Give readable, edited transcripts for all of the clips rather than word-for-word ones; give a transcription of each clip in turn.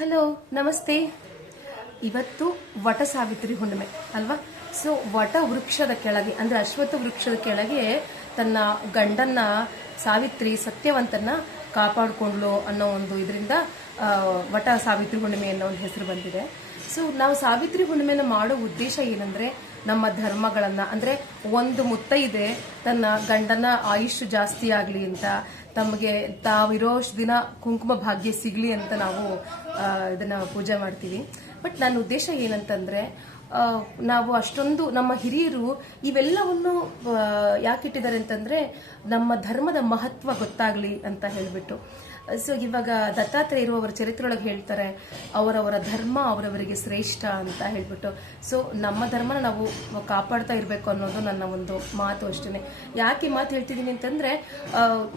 Hello, ನಮಸ್ತೆ. ಇವತ್ತು ವಟ ಸಾವಿತ್ರಿ ಹುಣ್ಣಿಮೆ ಅಲ್ವಾ? ಸೊ ವಟ ವೃಕ್ಷದ ಕೆಳಗೆ ಅಂದ್ರೆ ಅಶ್ವತ್ಥ ವೃಕ್ಷದ ಕೆಳಗೆ ತನ್ನ ಗಂಡನ್ನ ಸಾವಿತ್ರಿ ಸತ್ಯವಂತನ ಕಾಪಾಡಿಕೊಂಡ್ಲು ಅನ್ನೋ ಒಂದು ಇದರಿಂದ ವಟ ಸಾವಿತ್ರಿ ಹುಣ್ಣಿಮೆ ಅನ್ನೋ ಒಂದು ಹೆಸರು ಬಂದಿದೆ. ಸೊ ನಾವು ಸಾವಿತ್ರಿ ಹುಣ್ಣಿಮೆನ ಮಾಡೋ ಉದ್ದೇಶ ಏನಂದ್ರೆ ನಮ್ಮ ಧರ್ಮಗಳನ್ನ ಅಂದ್ರೆ ಒಂದು ಮುತ್ತೈದೆ ತನ್ನ ಗಂಡನ ಆಯುಷ್ ಜಾಸ್ತಿ ಆಗ್ಲಿ ಅಂತ, ತಮಗೆ ತಾವಿರೋಷ್ಟು ದಿನ ಕುಂಕುಮ ಭಾಗ್ಯ ಸಿಗ್ಲಿ ಅಂತ ನಾವು ಇದನ್ನ ಪೂಜೆ ಮಾಡ್ತೀವಿ. ಬಟ್ ನನ್ನ ಉದ್ದೇಶ ಏನಂತಂದ್ರೆ ನಾವು ಅಷ್ಟೊಂದು ನಮ್ಮ ಹಿರಿಯರು ಇವೆಲ್ಲವನ್ನು ಯಾಕಿಟ್ಟಿದ್ದಾರೆ ಅಂತಂದ್ರೆ ನಮ್ಮ ಧರ್ಮದ ಮಹತ್ವ ಗೊತ್ತಾಗ್ಲಿ ಅಂತ ಹೇಳ್ಬಿಟ್ಟು. ಸೊ ಇವಾಗ ದತ್ತಾತ್ರೇಯ ಇರುವವರ ಚರಿತ್ರೆಯೊಳಗೆ ಹೇಳ್ತಾರೆ, ಅವರವರ ಧರ್ಮ ಅವರವರಿಗೆ ಶ್ರೇಷ್ಠ ಅಂತ ಹೇಳ್ಬಿಟ್ಟು. ಸೊ ನಮ್ಮ ಧರ್ಮನ ನಾವು ಕಾಪಾಡ್ತಾ ಇರಬೇಕು ಅನ್ನೋದು ನನ್ನ ಒಂದು ಮಾತು ಅಷ್ಟೇ. ಯಾಕೆ ಮಾತು ಹೇಳ್ತಿದ್ದೀನಿ ಅಂತಂದ್ರೆ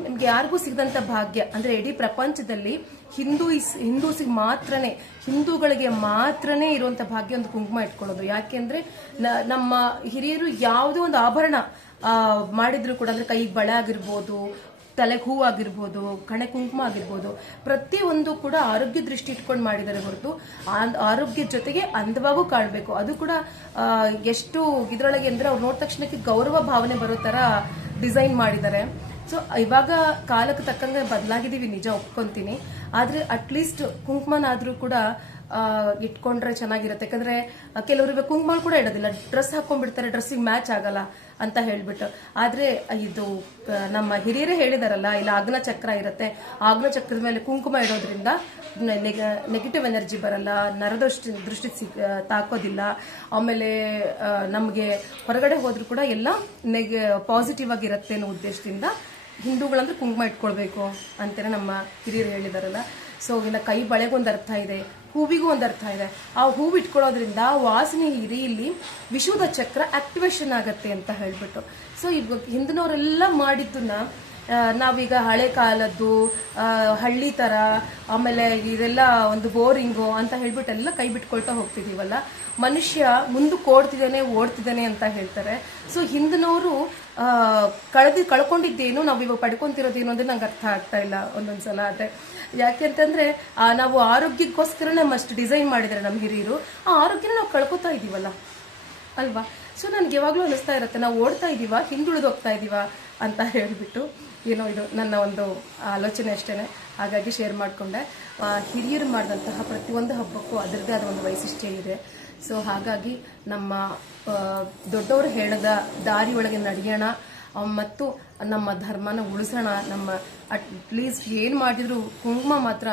ನಿಮ್ಗೆ ಯಾರಿಗೂ ಸಿಗದಂತ ಭಾಗ್ಯ ಅಂದ್ರೆ ಇಡೀ ಪ್ರಪಂಚದಲ್ಲಿ ಹಿಂದೂಸಿಗೆ ಮಾತ್ರನೇ, ಹಿಂದೂಗಳಿಗೆ ಮಾತ್ರನೇ ಇರುವಂತ ಭಾಗ್ಯ ಒಂದು ಕುಂಕುಮ ಇಟ್ಕೊಳ್ಳೋದು. ಯಾಕೆಂದ್ರೆ ನಮ್ಮ ಹಿರಿಯರು ಯಾವುದೇ ಒಂದು ಆಭರಣ ಮಾಡಿದ್ರು ಕೂಡ, ಅಂದ್ರೆ ಕೈಗೆ ಬಳೆ ಆಗಿರ್ಬೋದು, ತಲೆಗೆ ಹೂ ಆಗಿರ್ಬೋದು, ಕಣೆ ಕುಂಕುಮ ಆಗಿರ್ಬೋದು, ಪ್ರತಿಯೊಂದು ಕೂಡ ಆರೋಗ್ಯ ದೃಷ್ಟಿ ಇಟ್ಕೊಂಡು ಮಾಡಿದ್ದಾರೆ ಹೊರತು ಆರೋಗ್ಯದ ಜೊತೆಗೆ ಅಂದವಾಗೂ ಕಾಣಬೇಕು. ಅದು ಕೂಡ ಎಷ್ಟು ಇದ್ರೊಳಗೆ ಅಂದ್ರೆ ಅವ್ರು ನೋಡಿದ ತಕ್ಷಣಕ್ಕೆ ಗೌರವ ಭಾವನೆ ಬರೋ ತರ ಡಿಸೈನ್ ಮಾಡಿದ್ದಾರೆ. ಸೊ ಇವಾಗ ಕಾಲಕ್ಕೆ ತಕ್ಕಂಗೆ ಬದಲಾಗಿದ್ದೀವಿ, ನಿಜ ಒಪ್ಕೊಂತೀನಿ. ಆದ್ರೆ ಅಟ್ಲೀಸ್ಟ್ ಕುಂಕುಮನಾದ್ರೂ ಕೂಡ ಇಟ್ಕೊಂಡ್ರೆ ಚೆನ್ನಾಗಿರುತ್ತೆ. ಯಾಕಂದ್ರೆ ಕೆಲವರಿಗೆ ಕುಂಕುಮ ಕೂಡ ಇಡೋದಿಲ್ಲ, ಡ್ರೆಸ್ ಹಾಕೊಂಡ್ಬಿಡ್ತಾರೆ, ಡ್ರೆಸ್ಸಿಗೆ ಮ್ಯಾಚ್ ಆಗಲ್ಲ ಅಂತ ಹೇಳ್ಬಿಟ್ಟು. ಆದ್ರೆ ಇದು ನಮ್ಮ ಹಿರಿಯರೇ ಹೇಳಿದಾರಲ್ಲ, ಇಲ್ಲ ಆಗ್ನ ಚಕ್ರ ಇರುತ್ತೆ, ಆಗ್ನ ಚಕ್ರದ ಮೇಲೆ ಕುಂಕುಮ ಇಡೋದ್ರಿಂದ ನೆಗೆಟಿವ್ ಎನರ್ಜಿ ಬರಲ್ಲ, ದೃಷ್ಟಿ ತಾಕೋದಿಲ್ಲ. ಆಮೇಲೆ ನಮಗೆ ಹೊರಗಡೆ ಹೋದ್ರೂ ಕೂಡ ಎಲ್ಲ ಪಾಸಿಟಿವ್ ಆಗಿರುತ್ತೆ ಅನ್ನೋ ಉದ್ದೇಶದಿಂದ ಹಿಂದೂಗಳಂದ್ರೆ ಕುಂಕುಮ ಇಟ್ಕೊಳ್ಬೇಕು ಅಂತೇನೆ ನಮ್ಮ ಹಿರಿಯರು ಹೇಳಿದಾರಲ್ಲ. ಸೊ ಇನ್ನು ಕೈ ಬಳೆಗೊಂದು ಅರ್ಥ ಇದೆ, ಹೂವಿಗೂ ಒಂದು ಅರ್ಥ ಇದೆ. ಆ ಹೂವು ಇಟ್ಕೊಳ್ಳೋದ್ರಿಂದ ವಾಸನೆ ಹೀರಿ ಇಲ್ಲಿ ವಿಷುವದ ಚಕ್ರ ಆಕ್ಟಿವೇಶನ್ ಆಗತ್ತೆ ಅಂತ ಹೇಳ್ಬಿಟ್ಟು. ಸೊ ಈಗ ಹಿಂದಿನವರೆಲ್ಲ ಮಾಡಿದ್ದನ್ನ ನಾವೀಗ ಹಳೆ ಕಾಲದ್ದು ಹಳ್ಳಿ ತರ, ಆಮೇಲೆ ಇದೆಲ್ಲ ಒಂದು ಬೋರಿಂಗು ಅಂತ ಹೇಳ್ಬಿಟ್ಟು ಎಲ್ಲ ಕೈ ಬಿಟ್ಕೊಳ್ತಾ ಹೋಗ್ತಿದೀವಲ್ಲ. ಮನುಷ್ಯ ಮುಂದಕ್ಕೆ ಓಡ್ತಿದ್ದಾನೆ ಅಂತ ಹೇಳ್ತಾರೆ. ಸೊ ಹಿಂದಿನವರು ಕಳ್ಕೊಂಡಿದ್ದೇನು, ನಾವು ಇವಾಗ ಪಡ್ಕೊಂತಿರೋದೇನು ಅಂದ್ರೆ ನಂಗೆ ಅರ್ಥ ಆಗ್ತಾ ಇಲ್ಲ ಒಂದೊಂದ್ಸಲ. ಅದೇ ಯಾಕೆಂತಂದ್ರೆ ನಾವು ಆರೋಗ್ಯಕ್ಕೋಸ್ಕರನೇ ಮಸ್ಟ್ ಡಿಸೈನ್ ಮಾಡಿದ್ದಾರೆ ನಮ್ಮ ಹಿರಿಯರು. ಆ ಆರೋಗ್ಯನ ನಾವು ಕಳ್ಕೊತಾ ಇದೀವಲ್ಲ ಅಲ್ವಾ? ಸೊ ನನ್ಗೆ ಯಾವಾಗ್ಲೂ ಅನಿಸ್ತಾ ಇರುತ್ತೆ, ನಾವು ಓಡ್ತಾ ಇದೀವ, ಹಿಂದುಳಿದು ಹೋಗ್ತಾ ಇದೀವ ಅಂತ ಹೇಳ್ಬಿಟ್ಟು. ಏನೋ ಇದು ನನ್ನ ಒಂದು ಆಲೋಚನೆ ಅಷ್ಟೇನೆ, ಹಾಗಾಗಿ ಶೇರ್ ಮಾಡಿಕೊಂಡೆ. ಹಿರಿಯರು ಮಾಡಿದಂತಹ ಪ್ರತಿಯೊಂದು ಹಬ್ಬಕ್ಕೂ ಅದರದ್ದೇ ಆದ ಒಂದು ವೈಶಿಷ್ಟ್ಯ ಇದೆ. ಸೊ ಹಾಗಾಗಿ ನಮ್ಮ ದೊಡ್ಡವರು ಹೇಳಿದ ದಾರಿ ಒಳಗೆ ನಡೆಯೋಣ ಮತ್ತು ನಮ್ಮ ಧರ್ಮನ ಉಳಿಸೋಣ. ನಮ್ಮ ಅಟ್ಲೀಸ್ಟ್ ಏನು ಮಾಡಿದ್ರು ಕುಂಕುಮ ಮಾತ್ರ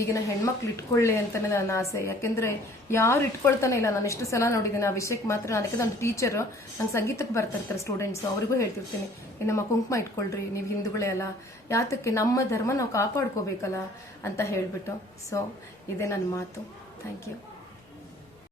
ಈಗಿನ ಹೆಣ್ಮಕ್ಳು ಇಟ್ಕೊಳ್ಳಿ ಅಂತಾನೆ ನನ್ನ ಆಸೆ. ಯಾಕೆಂದ್ರೆ ಯಾರು ಇಟ್ಕೊಳ್ತಾನೆ ಇಲ್ಲ. ನಾನು ಎಷ್ಟು ಸಲ ನೋಡಿದ್ದೀನಿ ಆ ವಿಷಯಕ್ಕೆ ಮಾತ್ರ. ನನಗೆ ನನ್ನ ಟೀಚರ್ ನಂಗೆ ಸಂಗೀತಕ್ಕೆ ಬರ್ತಿರ್ತಾರೆ ಸ್ಟೂಡೆಂಟ್ಸ್, ಅವರಿಗೂ ಹೇಳ್ತಿರ್ತೀನಿ, ನಮ್ಮ ಕುಂಕುಮ ಇಟ್ಕೊಳ್ರಿ, ನೀವು ಹಿಂದೂಗಳೇ ಅಲ್ಲ, ಯಾತಕ್ಕೆ ನಮ್ಮ ಧರ್ಮ ನಾವು ಕಾಪಾಡ್ಕೋಬೇಕಲ್ಲ ಅಂತ ಹೇಳ್ಬಿಟ್ಟು. ಸೊ ಇದೇ ನನ್ನ ಮಾತು. Thank you.